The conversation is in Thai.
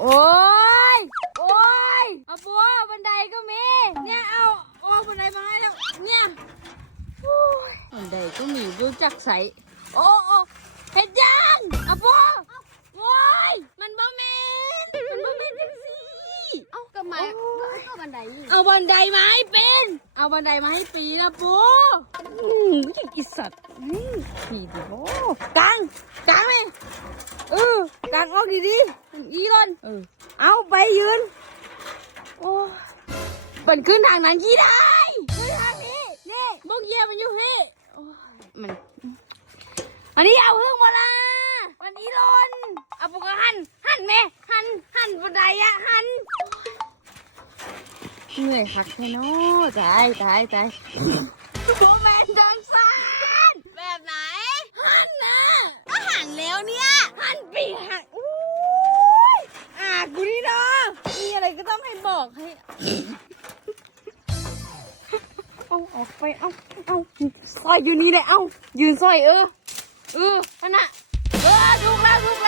โอ้ย โอ้ยเอาปัวบันไดก็มี เนี่ยเอาโอ้บันไดมาให้แล้ว เนี่ยโอ้ยบันไดก็มีรู้จักใสโอ้โอ้เห็นยังเอาปัวโอ้ย มันบ่แมนมันบ่แมนจังสิเอ้าก็มาก็บันไดนี่เอาบันไดมาให้ปีนเอาบันไดมาให้ปีนนะปูอืมยังอีสัตว์อืมขี่ดิโอ้กลางกลางเลยเออ กลางออกดีดีๆอีก่อนเออเอาไปยืน โอ้ปันขึ้นทางนั้นยี่ได้ขึ้นทางนี้ นี่บกเหยียบมันอยู่พี่โอ้ยมันอันนี้เอาเรื่องมาละวันนี้ลนเอาปุกหันหันแม่หันหันบันไดอะหันเหนื่อยคักแค่นอตายตายตายโบแมนดังซาน แบบไหน หันนะ ก็หันแล้วเนี่ย หันปีหันอุ้ยอ่ากูนี่เนาะมีอะไรก็ต้องให้ บอกให้ เอาออกไป เอาเอาซอยอยู่นี่เลยเอายืนซอยเออ เออนั่นน่ะเออถูกแล้วถูกแล้ว